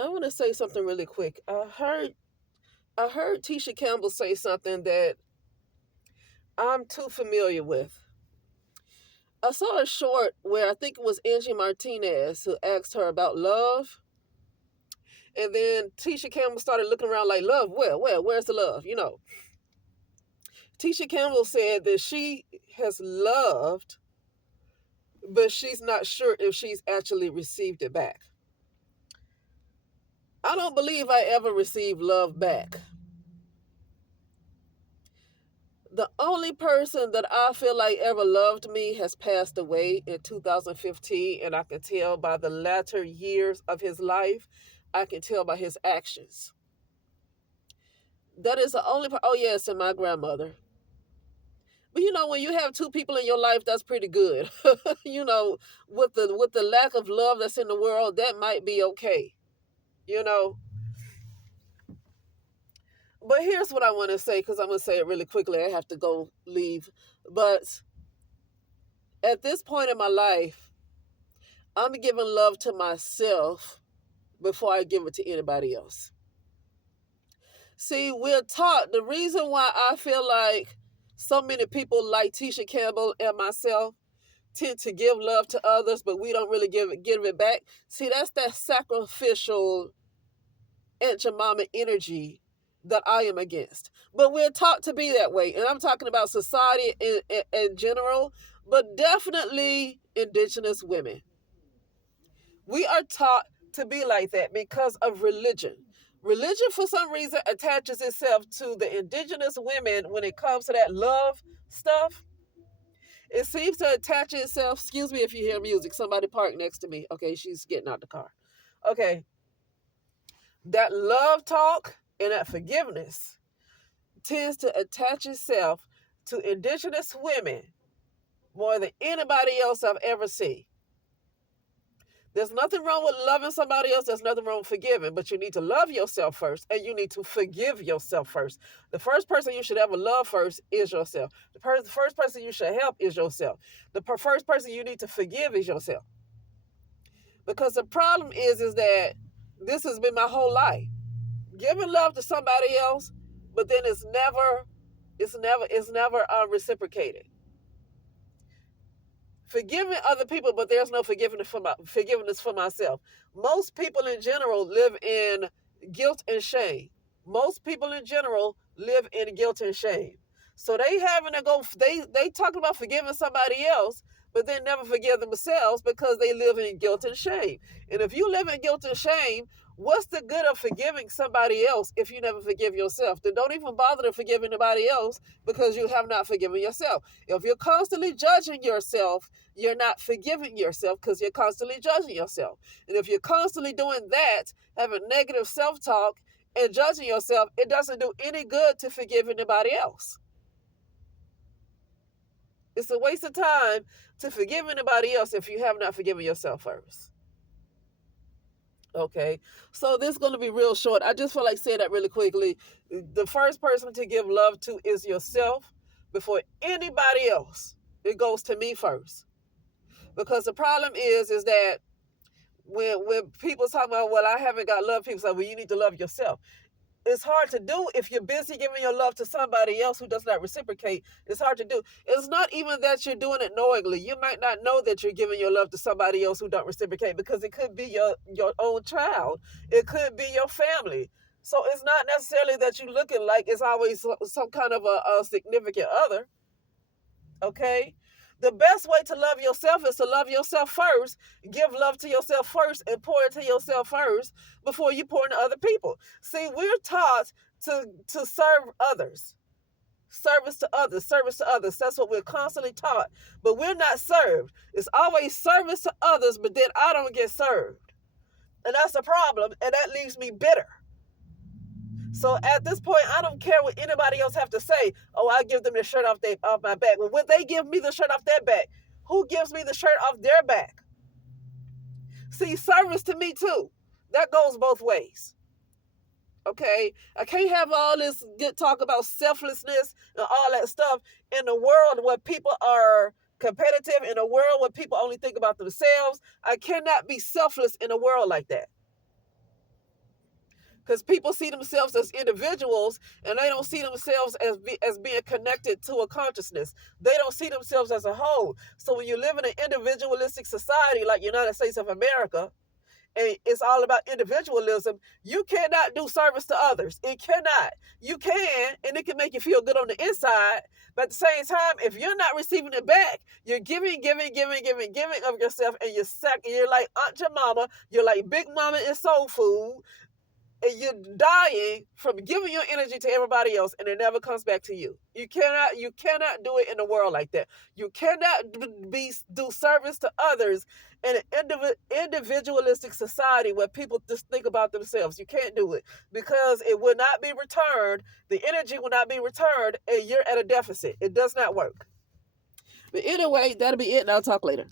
I want to say something really quick. I heard Tisha Campbell say something that I'm too familiar with. I saw a short where I think it was Angie Martinez who asked her about love. And then Tisha Campbell started looking around like, love, where's the love? Tisha Campbell said that she has loved, but she's not sure if she's actually received it back. I don't believe I ever received love back. The only person that I feel like ever loved me has passed away in 2015, and I can tell by the latter years of his life. I can tell by his actions. That is the only. Oh yes, and my grandmother. But when you have two people in your life, that's pretty good. With the lack of love that's in the world, that might be okay. You know. But here's what I want to say, because I'm gonna say it really quickly. I have to go leave. But at this point in my life, I'm giving love to myself before I give it to anybody else. See, we're taught, the reason why I feel like so many people like Tisha Campbell and myself tend to give love to others, but we don't really give it back. See, that's that sacrificial Aunt your mama energy that I am against. But we're taught to be that way. And I'm talking about society in general, but definitely indigenous women. We are taught to be like that because of religion. Religion, for some reason, attaches itself to the indigenous women when it comes to that love stuff. It seems to attach itself. Excuse me if you hear music. Somebody parked next to me. Okay, she's getting out the car. Okay, that love talk and that forgiveness tends to attach itself to indigenous women more than anybody else I've ever seen. There's nothing wrong with loving somebody else. There's nothing wrong with forgiving, but you need to love yourself first and you need to forgive yourself first. The first person you should ever love first is yourself. The first person you should help is yourself. The first person you need to forgive is yourself. Because the problem is that this has been my whole life. Giving love to somebody else, but then it's never reciprocated. Forgiving other people, but there's no forgiveness for myself. Most people in general live in guilt and shame. Most people in general live in guilt and shame. So they talk about forgiving somebody else, but they never forgive themselves because they live in guilt and shame. And if you live in guilt and shame, what's the good of forgiving somebody else if you never forgive yourself? Then don't even bother to forgive anybody else because you have not forgiven yourself. If you're constantly judging yourself, you're not forgiving yourself because you're constantly judging yourself. And if you're constantly doing that, having negative self-talk and judging yourself, it doesn't do any good to forgive anybody else. It's a waste of time to forgive anybody else if you have not forgiven yourself first. Okay, so this is going to be real short. I just feel like saying that really quickly. The first person to give love to is yourself before anybody else. It goes to me first. Because the problem is that when people talk about, well, I haven't got love, people say, well, you need to love yourself. It's hard to do if you're busy giving your love to somebody else who does not reciprocate. It's hard to do. It's not even that you're doing it knowingly. You might not know that you're giving your love to somebody else who don't reciprocate because it could be your own child. It could be your family. So it's not necessarily that you're looking like it's always some kind of a significant other. Okay? The best way to love yourself is to love yourself first, give love to yourself first, and pour into yourself first before you pour into other people. See, we're taught to serve others. Service to others, service to others. That's what we're constantly taught. But we're not served. It's always service to others, but then I don't get served. And that's the problem, and that leaves me bitter. So at this point, I don't care what anybody else have to say. Oh, I give them the shirt off my back. Well, when they give me the shirt off their back, who gives me the shirt off their back? See, service to me too. That goes both ways. Okay? I can't have all this good talk about selflessness and all that stuff in a world where people are competitive, in a world where people only think about themselves. I cannot be selfless in a world like that. Because people see themselves as individuals and they don't see themselves as being connected to a consciousness. They don't see themselves as a whole. So when you live in an individualistic society like United States of America, and it's all about individualism, you cannot do service to others. It cannot. You can, and it can make you feel good on the inside. But at the same time, if you're not receiving it back, you're giving of yourself, and you're like Aunt Jemima, you're like Big Mama in Soul Food, and you're dying from giving your energy to everybody else, and it never comes back to you. You cannot do it in the world like that. You cannot do service to others in an individualistic society where people just think about themselves. You can't do it because it will not be returned. The energy will not be returned, and you're at a deficit. It does not work. But anyway, that'll be it, and I'll talk later.